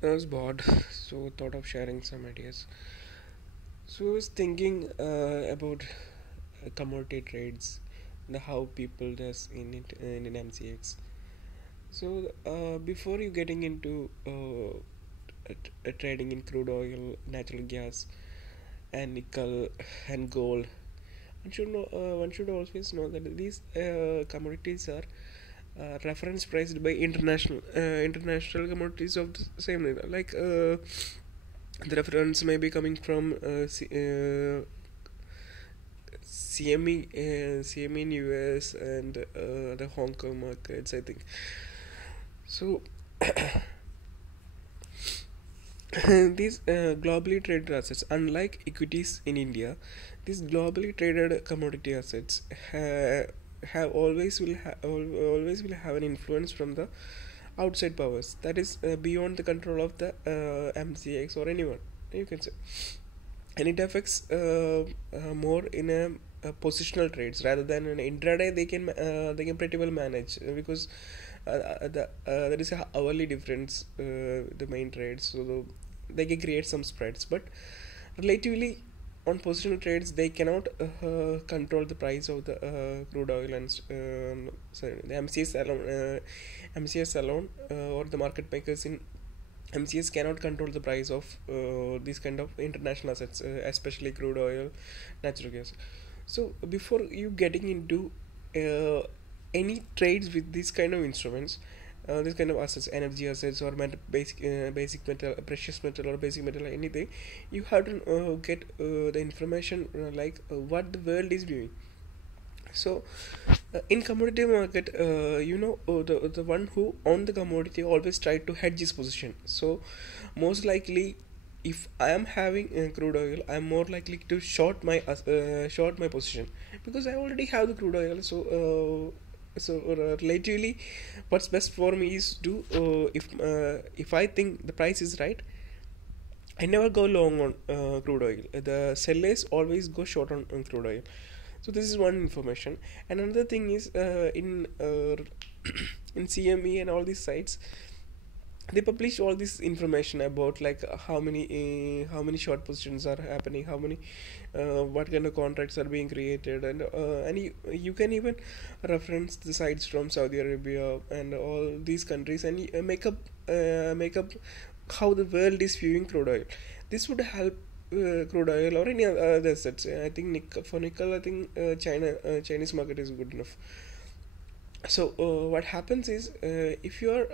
I was bored, so thought of sharing some ideas. So I was thinking about commodity trades and how people does in it in MCX. So before you getting into trading in crude oil, natural gas, and nickel and gold, one should always know that these commodities are reference priced by international commodities of the same level. Like the reference may be coming from CME in US and the Hong Kong markets, I think. So these globally traded assets, unlike equities in India, these globally traded commodity assets have always will have an influence from the outside powers that is beyond the control of the MCX or anyone, you can say, and it affects more in a positional trades rather than an intraday. They can pretty well manage because there is a hourly difference, the main trades, so they can create some spreads, but relatively on positional trades they cannot control the price of the crude oil and sorry, the MCS alone or the market makers in MCS cannot control the price of these kind of international assets, especially crude oil, natural gas. So before you getting into uh, any trades with these kind of instruments, this kind of assets, energy assets or basic metal, precious metal or basic metal, anything, you have to get the information what the world is doing. So in commodity market, the one who own the commodity always try to hedge his position. So most likely, if I am having crude oil, I am more likely to short my position because I already have the crude oil. So relatively, what's best for me is to if I think the price is right, I never go long on crude oil. The sellers always go short on crude oil. So this is one information. And another thing is in in CME and all these sites, they publish all this information about like how many short positions are happening, how many what kind of contracts are being created, and you can even reference the sites from Saudi Arabia and all these countries and make up how the world is viewing crude oil. This would help crude oil or any other assets. I think for nickel, I think Chinese market is good enough. So what happens is if you are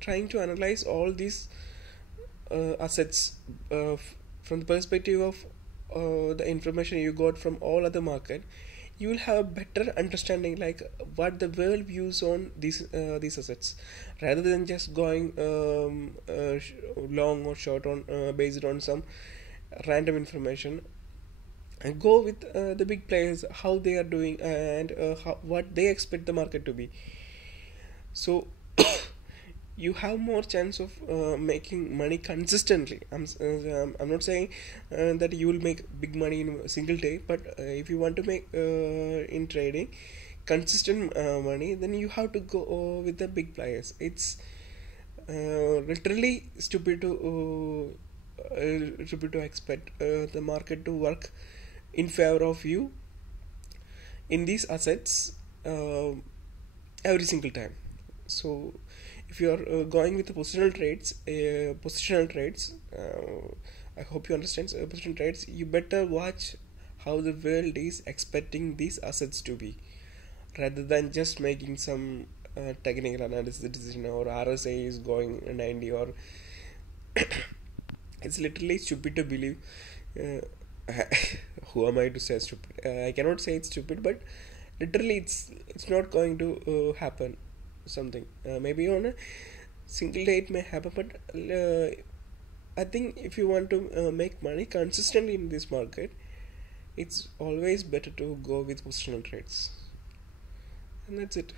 trying to analyze all these assets from the perspective of the information you got from all other market, you will have a better understanding like what the world views on these assets, rather than just going long or short on based on some random information, and go with the big players how they are doing and what they expect the market to be. So you have more chance of making money consistently. I'm not saying that you will make big money in a single day, but if you want to make in trading consistent money, then you have to go with the big players. It's literally stupid to expect the market to work in favor of you in these assets every single time. So if you are going with the positional trades, I hope you understand positional trades. You better watch how the world is expecting these assets to be, rather than just making some technical analysis decision or RSA is going 90 or it's literally stupid to believe. Uh, who am I to say stupid? I cannot say it's stupid, but literally it's not going to happen. Something maybe on a single day it may happen, but I think if you want to make money consistently in this market, it's always better to go with positional trades, and that's it.